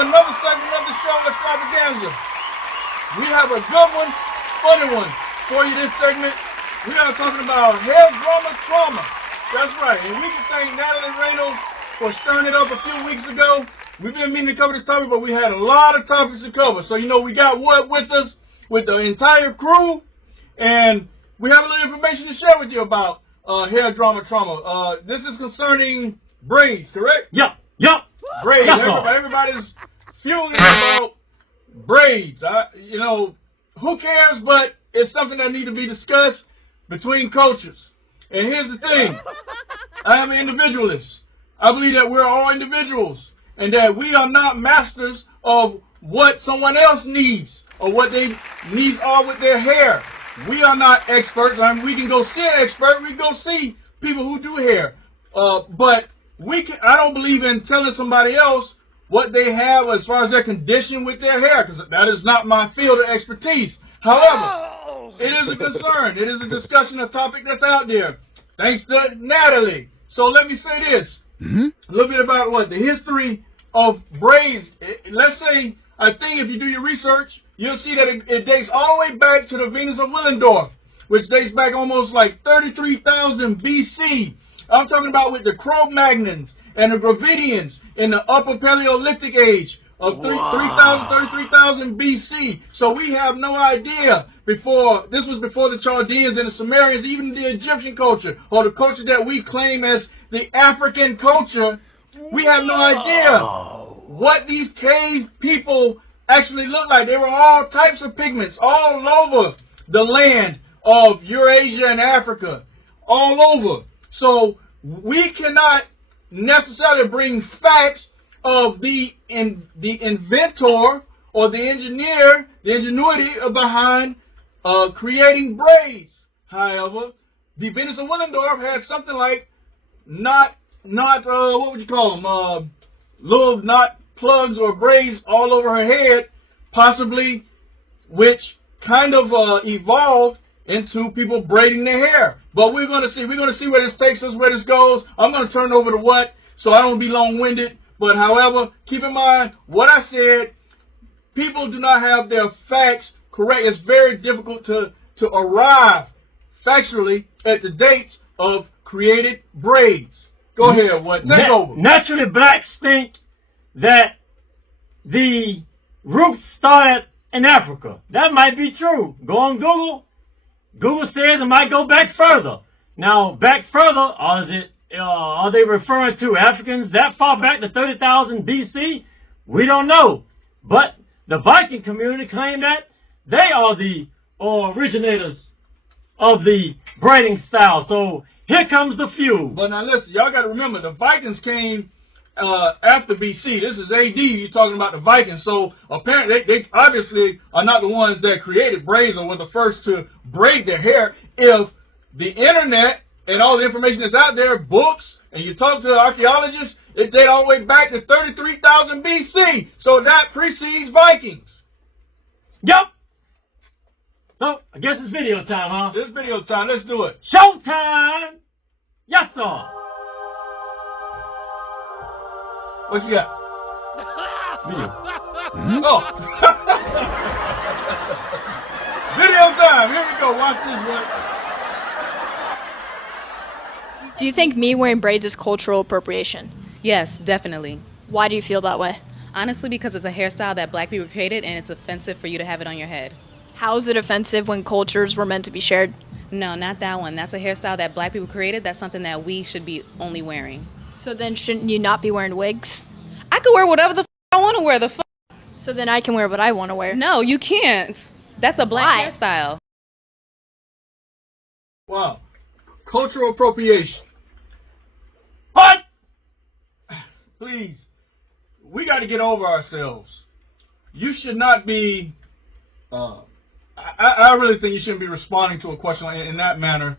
another segment of the show, Extravaganza. We have a good one, funny one for you this segment. We are talking about hair drama trauma. That's right. And we can thank Natalie Reynolds for stirring it up a few weeks ago. We've been meaning to cover this topic, but we had a lot of topics to cover. So, you know, we got what with us with the entire crew, and we have a little information to share with you about hair drama trauma. This is concerning braids, correct? Yep. Braids. Everybody's fuming about braids. You know, who cares? But it's something that needs to be discussed between cultures. And here's the thing. I am an individualist. I believe that we're all individuals and that we are not masters of what someone else needs or what their needs are with their hair. We are not experts. I mean, we can go see an expert. We can go see people who do hair. But I don't believe in telling somebody else what they have as far as their condition with their hair, because that is not my field of expertise. However, it is a concern. It is a discussion, a topic that's out there. Thanks to Natalie. So let me say this. A little bit about the history of braids. Let's say, I think if you do your research, you'll see that it dates all the way back to the Venus of Willendorf, which dates back almost like 33,000 BC. I'm talking about with the Cro-Magnons and the Gravidians in the Upper Paleolithic age of 33,000 BC. So we have no idea this was before the Chaldeans and the Sumerians, even the Egyptian culture, or the culture that we claim as the African culture. We have no idea what these cave people actually look like. They were all types of pigments all over the land of Eurasia and Africa, all over. So we cannot necessarily bring facts of the inventor or the engineer, the ingenuity behind creating braids. However, the Venus of Willendorf had something like what would you call them? Little knot plugs or braids all over her head, possibly, which kind of evolved into people braiding their hair. But we're going to see where this takes us, where this goes. I'm going to turn it over to What, so I don't be long-winded. But however, keep in mind what I said. People do not have their facts correct. It's very difficult to arrive factually at the dates of created braids. Go ahead, What? Take over. Naturally, blacks think that the roots started in Africa. That might be true. Go on Google. Google says it might go back further. Now, back further, are they referring to Africans that far back to 30,000 BC? We don't know. But the Viking community claim that they are the originators of the braiding style. So here comes the feud. But now listen, y'all got to remember, the Vikings came after BC. This is AD. You're talking about the Vikings. So apparently they obviously are not the ones that created braids or were the first to braid their hair. If the internet and all the information that's out there, books, and you talk to archaeologists, it dates all the way back to 33,000 BC. So that precedes Vikings. Yep. So I guess it's video time, huh? It's video time. Let's do it. Showtime. Yes, sir. What you got? Video. Oh. Video time. Here we go. Watch this one. Do you think me wearing braids is cultural appropriation? Yes, definitely. Why do you feel that way? Honestly, because it's a hairstyle that black people created and it's offensive for you to have it on your head. How is it offensive when cultures were meant to be shared? No, not that one. That's a hairstyle that black people created. That's something that we should be only wearing. So then shouldn't you not be wearing wigs? I could wear whatever the I want to wear. So then I can wear what I want to wear. No, you can't. That's a black hairstyle. Wow. Cultural appropriation. What? Please. We got to get over ourselves. You should not be... I really think you shouldn't be responding to a question in that manner.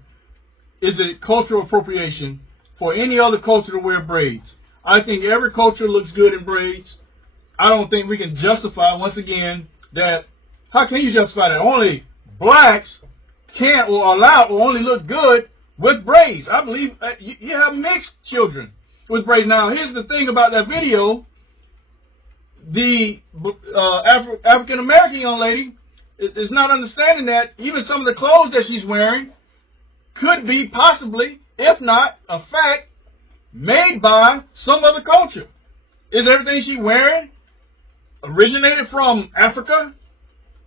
Is it cultural appropriation for any other culture to wear braids? I think every culture looks good in braids. I don't think we can justify, once again, that... How can you justify that? Only blacks can or allowed or only look good with braids. I believe you have mixed children with braids. Now, here's the thing about that video. the African American young lady is not understanding that even some of the clothes that she's wearing could be possibly, if not a fact, made by some other culture. Is everything she's wearing originated from Africa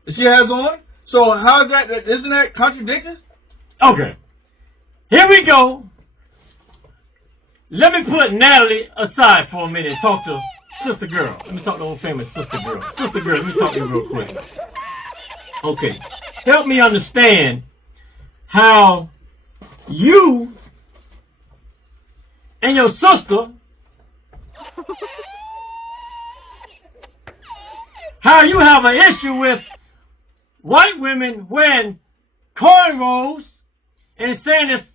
that she has on? So how is that? Isn't that contradictory? Okay. Here we go. Let me put Natalie aside for a minute and talk to Sister Girl. Let me talk to old famous Sister Girl. Sister Girl, let me talk to you real quick. Okay. Help me understand how you and your sister, how you have an issue with white women wearing cornrows and saying it's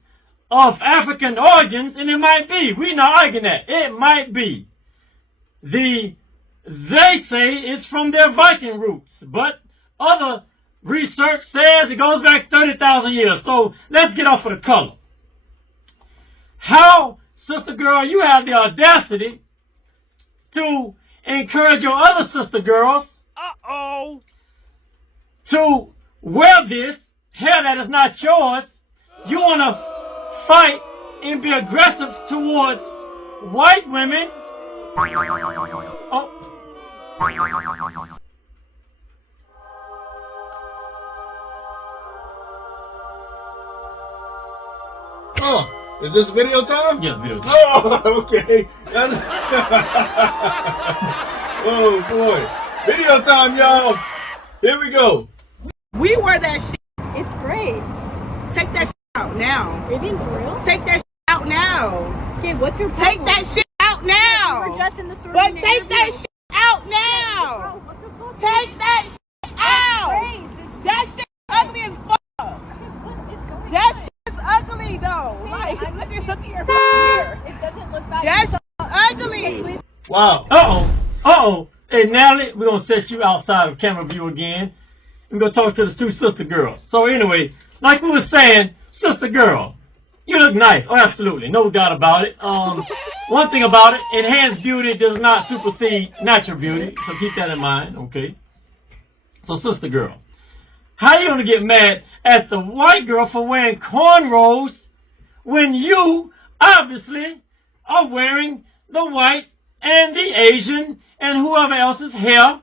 of African origins, and it might be. We're not arguing that. It might be. They say it's from their Viking roots, but other research says it goes back 30,000 years. So let's get off of the color. How, Sister Girl, you have the audacity to encourage your other sister girls to wear this hair that is not yours. You want to fight and be aggressive towards white women. Oh, is this video time? Yeah, video time. Oh, okay. Oh boy, video time, y'all. Here we go. We wear that shit. It's braids. Take that shit out now. Are you being for real? Take that shit out now. Okay, what's your problem? Take that shit out now. We're dressed in the sort But of take that shit out now. Take that shit out. Braids. It's That shit ugly as fuck. what is going That on? shit is ugly though. Like, I'm look just at your hair. It doesn't look bad. That's ugly. Wow. Uh-oh. Hey, Natalie, we're going to set you outside of camera view again. We're going to talk to the two sister girls. So anyway, like we were saying, Sister Girl, you look nice. Oh, absolutely. No doubt about it. One thing about it, enhanced beauty does not supersede natural beauty. So keep that in mind, okay? So, Sister Girl, how are you going to get mad at the white girl for wearing cornrows when you obviously are wearing the white and the Asian and whoever else's hair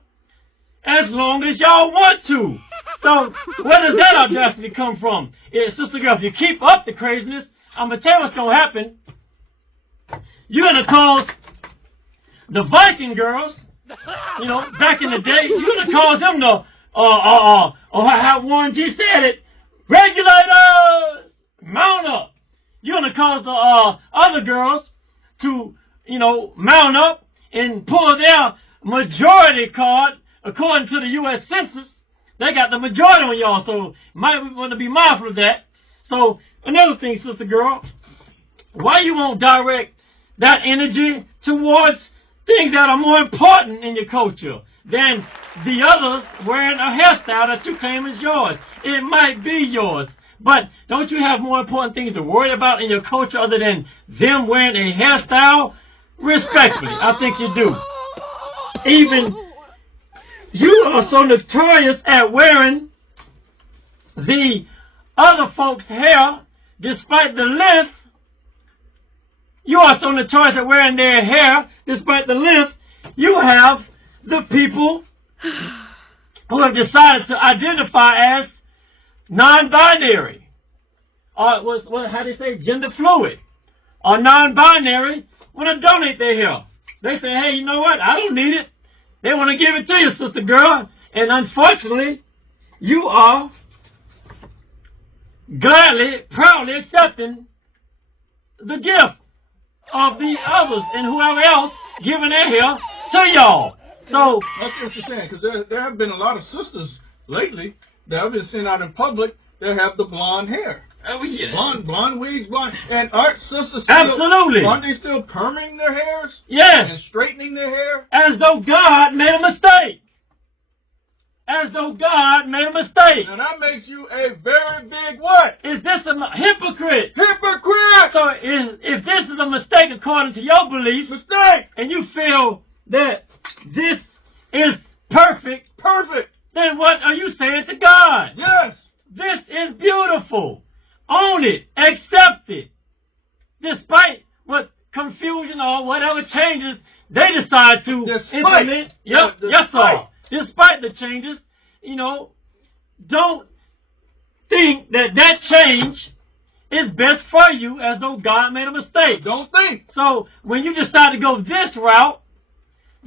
as long as y'all want to? So, where does that audacity come from? Sister Girl, if you keep up the craziness, I'm going to tell you what's going to happen. You're going to cause the Viking girls, you know, back in the day, you're going to cause them to, how Warren G said it, regulators, mount up. You're going to cause the other girls to, you know, mount up and pull their majority card according to the U.S. Census. They got the majority on y'all, so might want to be mindful of that. So, another thing, Sister Girl, why you won't direct that energy towards things that are more important in your culture than the others wearing a hairstyle that you claim is yours? It might be yours, but don't you have more important things to worry about in your culture other than them wearing a hairstyle? Respectfully, I think you do. Even you are so notorious at wearing the other folks' hair, despite the length. You are so notorious at wearing their hair, despite the length. You have the people who have decided to identify as non-binary, or how do you say, gender fluid, or non-binary, want to donate their hair. They say, hey, you know what? I don't need it. They want to give it to you, Sister Girl. And unfortunately, you are gladly, proudly accepting the gift of the others and whoever else giving their hair to y'all. So that's what you're saying, because there have been a lot of sisters lately that I've been seeing out in public that have the blonde hair. Oh, yeah. Blonde wigs, and aren't sisters absolutely, aren't they still perming their hairs? Yes. And straightening their hair? As though God made a mistake. As though God made a mistake. And that makes you a very big what? Is this a hypocrite? Hypocrite! So if this is a mistake according to your beliefs, mistake, and you feel that this is perfect, then what are you saying to God? Yes. This is beautiful. Own it. Accept it. Despite what confusion or whatever changes they decide to implement. Yep, yes, sir. Despite the changes, you know, don't think that change is best for you as though God made a mistake. Don't think. So when you decide to go this route,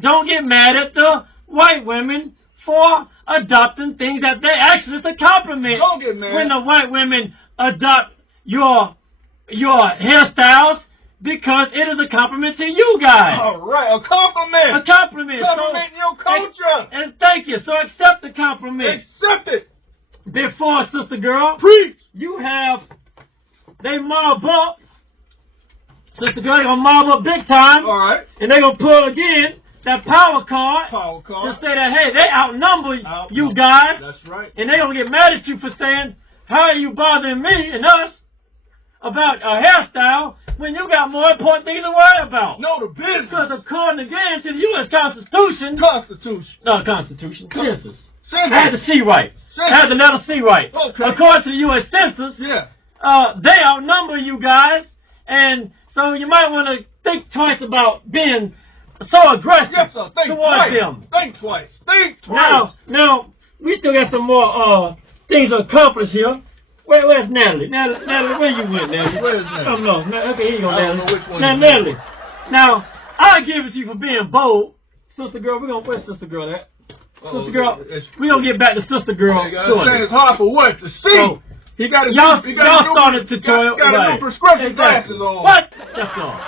don't get mad at the white women for adopting things that they actually, it's a compliment. Don't get mad. When the white women adopt your hairstyles, because it is a compliment to you guys. All right, a compliment. A compliment. Compliment your culture. And thank you. So accept the compliment. Accept it. Before, sister girl, Preach. you have, they mob up. Sister girl, they gonna mob up big time. All right. And they gonna pull again that power card. Power card. To say that, hey, they outnumber you guys. That's right. And they gonna get mad at you for saying, how are you bothering me and us about a hairstyle when you got more important things to worry about? No, the business. Because according again to the U.S. Constitution. Constitution. Census. I had the C right. I had the letter C right. Okay. According to the U.S. Census, they outnumber you guys, and so you might want to think twice about being so aggressive towards them. Think twice. Think twice. Now, we still got some more things to accomplish here. Where's Natalie? Natalie, where you went, Natalie? Where's Natalie? Oh, no. Okay, here you go, Natalie. I don't know which one. Now, Natalie. Now, I give it to you for being bold. Sister girl, where's sister girl at? Sister girl, we're going to get back to sister girl. It's hard for what? To see. So, he got y'all started tutorial. Got a new prescription glasses on. What? That's all.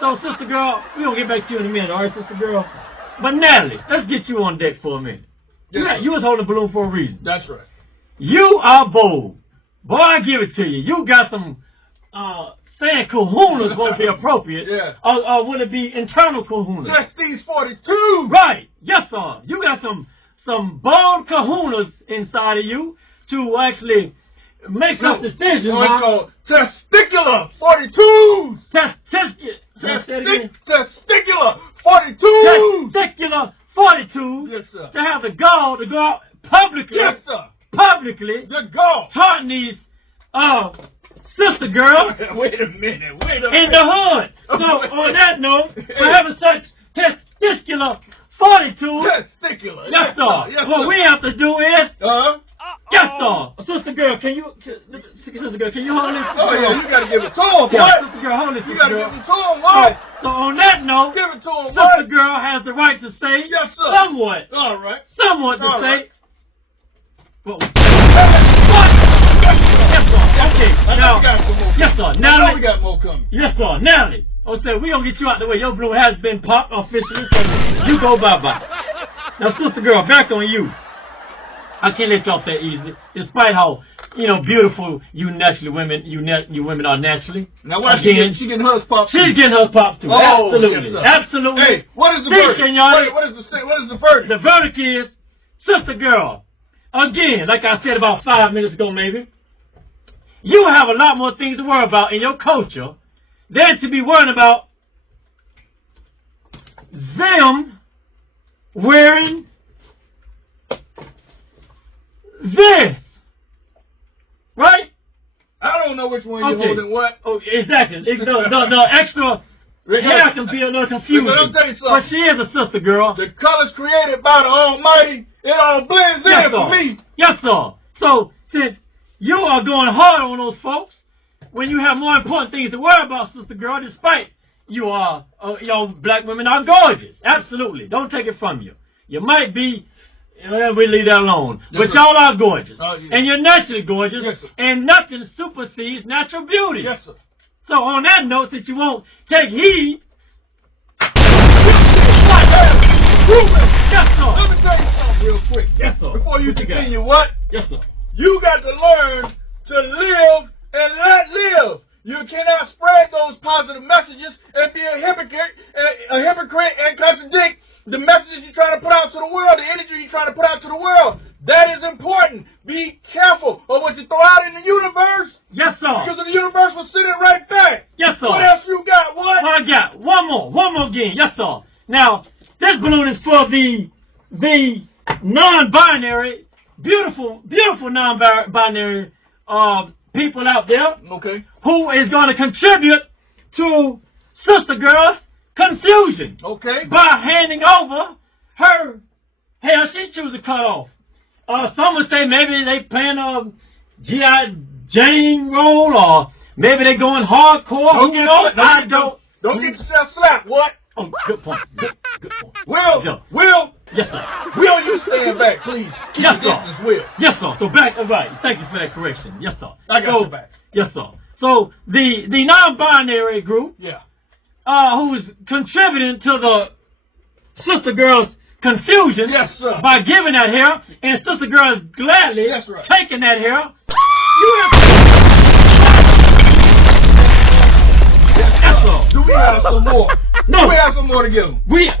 So, sister girl, we're going to get back to you in a minute, all right, sister girl? But, Natalie, let's get you on deck for a minute. You was holding a balloon for a reason. That's right. You are bold. Boy, I give it to you. You got some, saying kahunas won't be appropriate. Or would it be internal kahunas? Just these 42. Right. Yes, sir. You got some bold kahunas inside of you to actually make some decisions. No, it's called testicular 42s. Testicular 42s. Testicular 42s. Yes, sir. To have the gall to go out publicly. Yes, sir. Publicly. The gall. Taunting these, sister girls. Wait a minute. In the hood. So, on that note, for having such testicular 42. Testicular. Yes, sir. What we have to do is. Yes, sir. Sister girl, can you hold this? Oh, yeah, you gotta give it to him, boy. Sister girl, hold this. You gotta give it to him, boy. So, on that note, give it to him, boy. Sister girl has the right to say. Yes, sir. Somewhat. All right. Somewhat to All say. right. What? Yes, sir. Okay. Now, we got some more. yes, sir. Now Natalie. we got more coming. Yes, sir. Natalie. So we're going to get you out the way. Your balloon has been popped officially, so you go bye-bye. Now, sister girl, back on you. I can't let you off that easy, despite how, beautiful you women are naturally. Now, why she getting hers popped? She's getting hers popped, too. Oh, absolutely. Yes, absolutely. Hey, what is the verdict? What is the verdict? The verdict is, sister girl, again, like I said about 5 minutes ago, maybe, you have a lot more things to worry about in your culture than to be worrying about them wearing this. Right? I don't know which one you're holding what. Oh, exactly. The extra hair can be a little confusing. But she is a sister girl. The colors created by the Almighty, it all blends in for me. Yes, sir. So, since you are going hard on those folks, when you have more important things to worry about, sister girl, despite black women are gorgeous. Absolutely. Don't take it from you. You might be, we leave that alone. Yes, but y'all are gorgeous. And you're naturally gorgeous. Yes, and nothing supersedes natural beauty. Yes, sir. So on that note, since you won't take heed. Yes, sir. Let me tell you something real quick. Yes, sir. Before you continue, what? Yes, sir. You got to learn to live and let live. You cannot spread those positive messages and be a hypocrite and contradict the messages you're trying to put out to the world, the energy you're trying to put out to the world. That is important. Be careful of what you throw out in the universe. Yes, sir. Because the universe will send it right back. Yes, sir. What else you got? What? I got one more game. Yes, sir. Now, this balloon is for the the non-binary, beautiful non-binary people out there Okay. who is going to contribute to Sister Girl's confusion Okay. by handing over her hair she chooses to cut off. Some would say maybe they playing a G.I. Jane role, or maybe they going hardcore. Who knows? I don't. Don't get yourself slapped. What? Oh, good point. Good point. Will. Yeah. Will. Yes, sir. Will you stand back, please? Keep Yes, your sir. distance, Will. Yes, sir. So back, all right. Thank you for that correction. Yes, sir. I got your back. Yes, sir. So the non-binary group, Yeah. who's contributing to the Sister Girl's confusion, Yes, sir. by giving that hair, and Sister Girl is gladly That's right. taking that hair. Yes, sir. Do we have some more? No. Do we have some more to give them? Yes,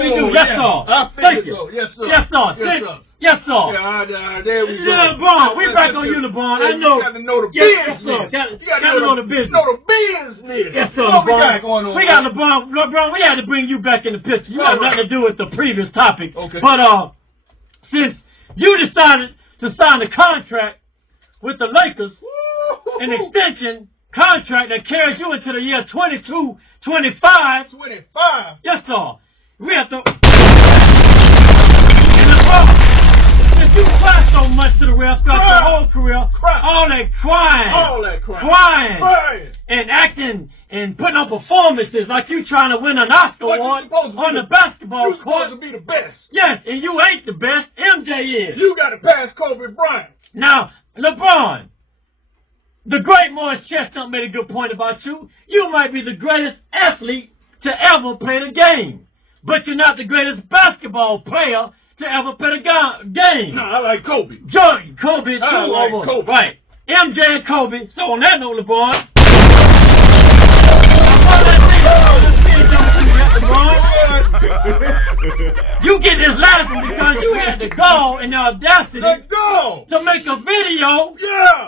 we do. Yes, yeah. sir. I Thank figured you. so. Yes, sir. Yes, sir. Yes, sir. Yes, sir. Yeah, there we go. LeBron, we back on you, LeBron. I know. You got to know the Yes, business. sir. You got to know the business. Know the business. Yes, sir, What we LeBron. got going on? We got LeBron, we had to bring you back in the picture. You had nothing to do with the previous topic. Okay. But since you decided to sign a contract with the Lakers, an extension contract that carries you into the year 22-25. 25. Yes, sir. We have to. And LeBron, since you cry so much to the refs throughout your whole career, all that crying, and acting and putting on performances like you trying to win an Oscar award on the basketball You're court. supposed to be the best. Yes, and you ain't the best. MJ is. You got to pass Kobe Bryant. Now, LeBron, the great Morris Chestnut made a good point about you. You might be the greatest athlete to ever play the game, but you're not the greatest basketball player to ever play the game. No, I like Kobe. Jordan, Kobe, too. I like Kobe. Right. MJ and Kobe. So on that note, LeBron. You get this laughing because you had the gall and the audacity to make a video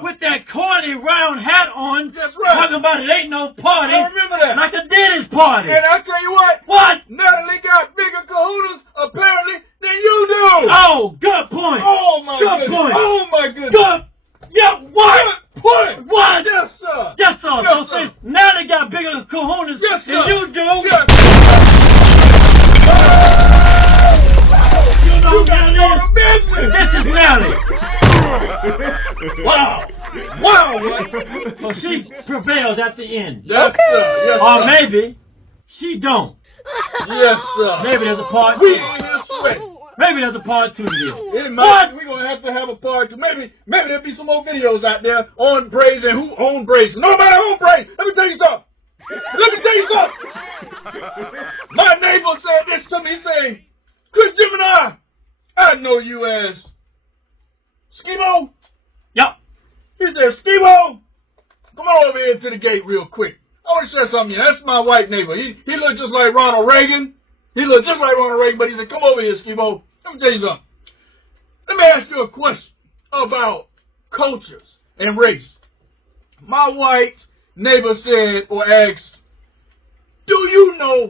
with that corny round hat on. That's right. Talking about it ain't no party. I remember that. Like a Dennis party. And I tell you what. What? Natalie got bigger kahunas apparently than you do. Oh, good point. Oh my goodness. Good point. Oh my goodness. Good. Yeah, what? Good point. What? Yes, sir. Yes, sir. Yes, So sir. since now they got bigger kahunas Yes, than sir. you do, Yes. you know You what got to that know is? the business. This is Nelly. Wow. Wow. So she prevails at the end. Yes, sir. Yes, Or sir. maybe she don't. Yes, sir. Maybe there's a part We two. in here sweating. Maybe there's a part two here. It might. We're gonna have to have a part two. Maybe there'll be some more videos out there on Braids and who own Braids. Nobody own Braids. Let me tell you something. My neighbor said this to me. He said, "Chris Gemini, I know you as Skimo." Yep. He said, "Skimo, come on over here to the gate real quick. I want to share something. That's my white neighbor. He looked just like Ronald Reagan. He looked just like Ronald Reagan, but he said, come over here, Skimo. Let me tell you something. Let me ask you a question about cultures and race." My white neighbor said or asked, "Do you know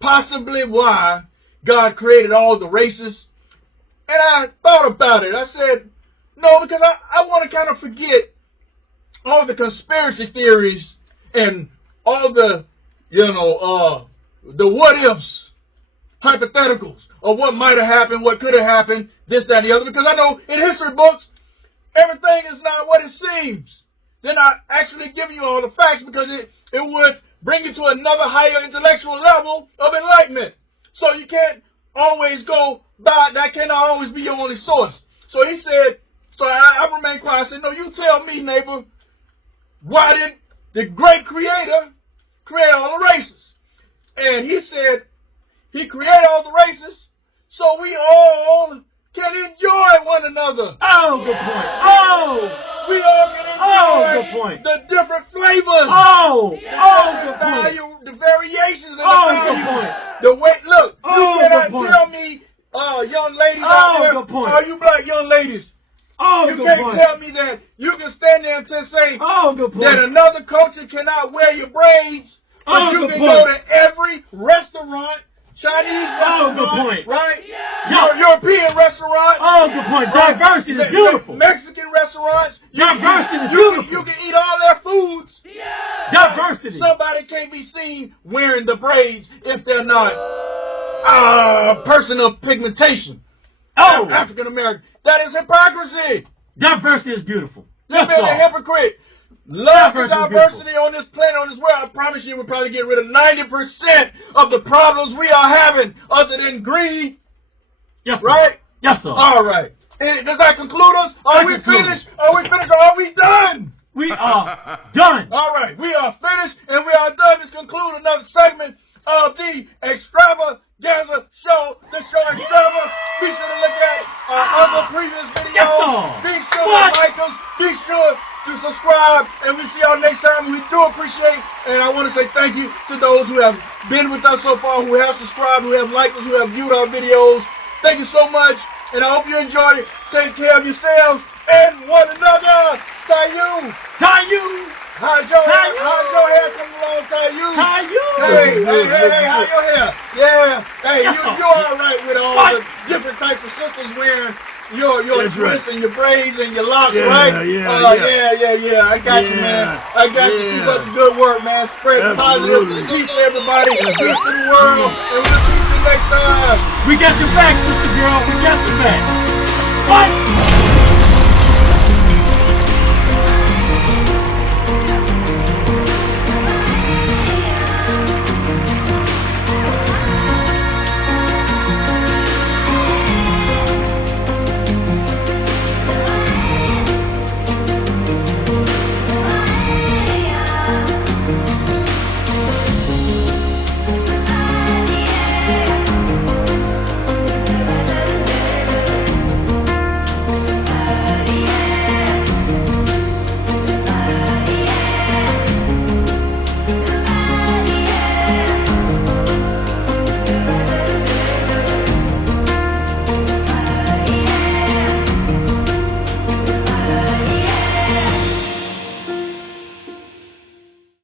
possibly why God created all the races?" And I thought about it. I said, no, because I want to kind of forget all the conspiracy theories and all the, the what ifs, hypotheticals of what might have happened, what could have happened, this, that, and the other. Because I know in history books, everything is not what it seems. They're not actually giving you all the facts because it would bring you to another higher intellectual level of enlightenment. So you can't always go by, that cannot always be your only source. So he said, so I remained quiet. I said, no, you tell me, neighbor, why did the great creator create all the races? And he said, he created all the races so we all can enjoy one another. Oh, good point. Oh! We all can enjoy good point. the different flavors. Oh, good point. The variations of the Good point. The way, look, Oh, you cannot good point. tell me, young ladies out there, good point. all you black young ladies, Oh, you good can't point. tell me that you can stand there and just say Oh, good point. that another culture cannot wear your braids, but Oh, you good can point. go to every restaurant Chinese Oh, restaurants, good point. right? Yeah. European restaurants. Oh, good point. right? Diversity is beautiful. Mexican restaurants. Diversity is You beautiful. can eat all their foods. Diversity. Somebody can't be seen wearing the braids if they're not a person of pigmentation. Oh, African American. That is hypocrisy. diversity is beautiful. You're That's being a all. hypocrite. Love and Diversity is diversity on this planet, on this world. I promise you, we'll probably get rid of 90% of the problems we are having, other than greed. Yes, sir. Right? Yes, sir. All right. Does that conclude us? Are we finished? Are we finished? Or are we done? We are done. All right. We are finished and we are done. This concludes another segment of the Extravaganza Show. The Show Extrava. Be sure to look at our other previous videos. Yes, Be sure to like us. Be sure to subscribe. And we see y'all next time. We do appreciate, and I want to say thank you to those who have been with us so far, who have subscribed, who have liked us, who have viewed our videos. Thank you so much. And I hope you enjoyed it. Take care of yourselves and one another. Caillou. Caillou. How's your hair coming along, Caillou? Caillou. Hey, how your hair? Yeah. Hey, Yes, you all right with all What? the different types of sisters wearing your That's twists right. and your braids and your locks, Yeah, right? yeah. I got you, man. I got you. Keep up the good work, man. Spread the positive. Absolutely. Peace to everybody. That's Peace right. to the world. And we'll see you next time. We got your back, sister girl. We got your back. What?